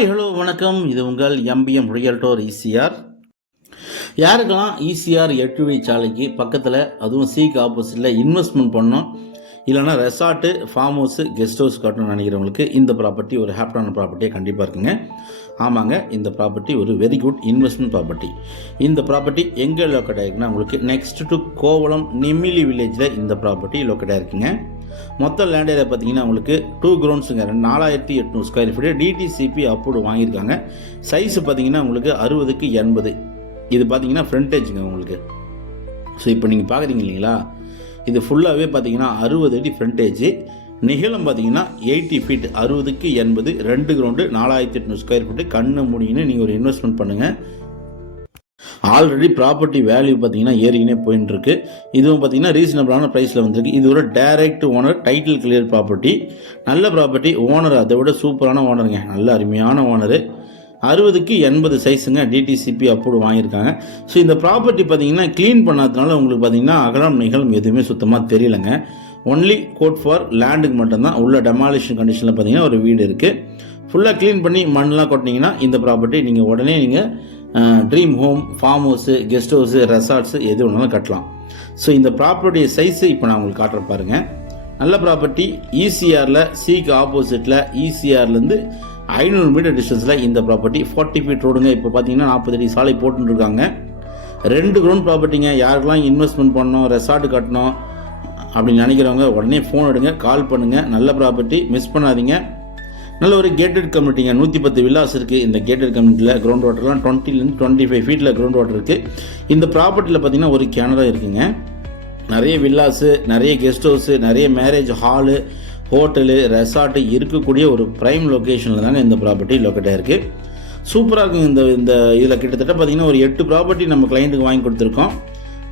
Hi hello வணக்கம். இது உங்கள் எம்பிஎம் ரியல்டோர் ஈசிஆர். யாருக்கெல்லாம் ஈசிஆர் 8 வழி சாலைக்கு பக்கத்தில், அதுவும் சிக்கு ஆப்போசிட்டில் இன்வெஸ்ட்மெண்ட் பண்ணோம், இல்லைனா resort, form house, guest house கட்டணும்னு நினைக்கிறவங்களுக்கு இந்த ப்ராப்பர்ட்டி ஒரு ஹாப்டான ப்ராப்பர்ட்டியாக கண்டிப்பாக இருக்குங்க. ஆமாங்க, இந்த ப்ராப்பர்ட்டி ஒரு வெரி குட் இன்வெஸ்ட்மெண்ட் ப்ராப்பர்ட்டி. இந்த ப்ராப்பர்ட்டி எங்கே லொக்கேட் ஆகிருக்குன்னா, உங்களுக்கு நெக்ஸ்ட் டு கோவளம் நெமிலி வில்லேஜில் இந்த ப்ராப்பர்ட்டி லொக்கேட் ஆகிருக்குங்க. மொத்த லேண்ட் ஏரியா பார்த்தீங்கன்னா உங்களுக்கு 2 கிரவுண்ட்ஸுங்க, 4800 ஸ்கொயர் ஃபீட்டு. டிடிசிபி அப்ரூவ்டு வாங்கியிருக்காங்க. சைஸு பார்த்தீங்கன்னா உங்களுக்கு 60க்கு 80. இது பார்த்தீங்கன்னா ஃப்ரண்டேஜுங்க உங்களுக்கு. ஸோ இப்போ நீங்கள் பார்க்குறீங்க இல்லைங்களா, இது ஃபுல்லாகவே பார்த்தீங்கன்னா 60 அடி ஃப்ரண்டேஜ். நிகழம் பார்த்தீங்கன்னா 80 ஃபீட், 60க்கு 80, 2 கிரவுண்டு, 4800 ஸ்கொயர் ஃபீட்டு. கண்ணு முடியுன்னு நீங்கள் ஒரு இன்வெஸ்ட்மெண்ட் பண்ணுங்கள். ஆல்ரெடி ப்ராப்பர்ட்டி வேல்யூ பார்த்தீங்கன்னா ஏறினே போயின்னு இருக்கு. இதுவும் பார்த்தீங்கன்னா ரீசனபிளான ப்ரைஸில் வந்திருக்கு. இது ஒரு direct owner, title clear property. நல்ல ப்ராப்பர்ட்டி. ஓனர் அதை விட சூப்பரான ஓனருங்க, நல்ல அருமையான ஓனரு. 60க்கு 80 சைஸுங்க. டிடிசிபி அப்ரூவ் வாங்கியிருக்காங்க. ஸோ இந்த ப்ராப்பர்ட்டி பார்த்தீங்கன்னா க்ளீன் பண்ணாததுனால உங்களுக்கு பார்த்தீங்கன்னா அகலம் நிகழும் எதுவுமே சுத்தமாக தெரியலைங்க. ஒன்லி கோட் ஃபார் லேண்டுக்கு மட்டும்தான். உள்ள டெமாலிஷன் கண்டிஷனில் பார்த்தீங்கன்னா ஒரு வீடு இருக்குது. ஃபுல்லாக க்ளீன் பண்ணி மண்ணெலாம் கொட்டினீங்கன்னா இந்த ப்ராப்பர்ட்டி நீங்கள் உடனே நீங்கள் dream home, form house, guest house, resorts எது வேணாலும் கட்டலாம். ஸோ இந்த ப்ராப்பர்ட்டி சைஸு இப்போ நான் உங்களுக்கு காட்டுற பாருங்கள். நல்ல ப்ராப்பர்ட்டி. ஈசிஆரில் சிக்கு ஆப்போசிட்டில், ஈசிஆர்லேருந்து 500 மீட்டர் டிஸ்டன்ஸில் இந்த ப்ராப்பர்ட்டி. 40 ஃபீட் ரோடுங்க. இப்போ பார்த்தீங்கன்னா 40 அடி சாலை போட்டுருக்காங்க. 2 கிரவுண்ட் ப்ராப்பர்ட்டிங்க. யாருக்கெல்லாம் இன்வெஸ்ட்மெண்ட் பண்ணணும், ரெசார்ட் கட்டணும் அப்படின்னு நினைக்கிறவங்க உடனே ஃபோன் எடுங்க, கால் பண்ணுங்கள். நல்ல ப்ராப்பர்ட்டி, மிஸ் பண்ணாதீங்க. நல்ல ஒரு கேட்டட் கம்யூனிட்டிங்க. 110 வில்லாஸ் இருக்குது இந்த கேட்டட் கம்யூனிட்டியில். கிரவுண்ட் வாட்டர்லாம் 20லேருந்து 25 ஃபீட்டில் கிரவுண்ட் வாட்டர் இருக்குது. இந்த ப்ராப்பர்ட்டியில் பார்த்தீங்கன்னா ஒரு கிணறு இருக்குங்க. நிறைய வில்லாஸு, நிறைய கெஸ்ட் ஹவுஸு, நிறைய மேரேஜ் ஹாலு, ஹோட்டலு, ரெசார்ட்டு இருக்கக்கூடிய ஒரு ப்ரைம் லொக்கேஷனில் தாங்க இந்த ப்ராப்பர்ட்டி லொக்கேட் ஆகிருக்கு. சூப்பராக இருக்குங்க. இந்த இதில் கிட்டத்தட்ட பார்த்தீங்கன்னா ஒரு 8 ப்ராப்பர்ட்டி நம்ம கிளைண்ட்டுக்கு வாங்கி கொடுத்துருக்கோம்.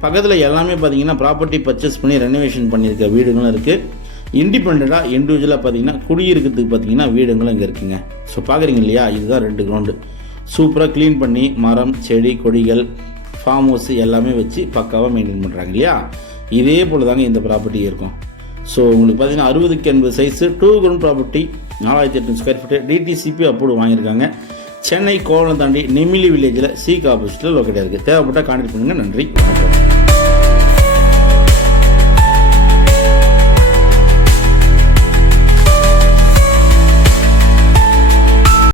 பக்கத்தில் எல்லாமே பார்த்தீங்கன்னா ப்ராப்பர்ட்டி பர்ச்சேஸ் பண்ணி ரெனோவேஷன் பண்ணியிருக்க வீடுகளும் இருக்குது. இண்டிபெண்ட்டாக இண்டிவிஜுவலாக பார்த்தீங்கன்னா குடியிருக்கிறதுக்கு பார்த்தீங்கன்னா வீடுங்களும் இங்கே இருக்குங்க. ஸோ பார்க்குறீங்க இல்லையா, இதுதான் 2 கிரவுண்டு. சூப்பராக க்ளீன் பண்ணி மரம், செடி, கொடிகள், ஃபார்ம் ஹவுஸ் எல்லாமே வச்சு பக்காவாக மெயின்டைன் பண்ணுறாங்க இல்லையா. இதே போல் தாங்க இந்த ப்ராப்பர்ட்டி இருக்கும். ஸோ உங்களுக்கு பார்த்தீங்கன்னா 60க்கு 80 size, 2 ground property, 4800 square feet. DTCP approve வாங்கியிருக்காங்க. சென்னை கோவளம் தாண்டி நெமிலி வில்லேஜில் சிக்கு ஆப்போசிட்டில் லொக்கேட் இருக்குது. தேவைப்பட்டால் கான்டெக்ட் பண்ணுங்கள். நன்றி, வணக்கம்.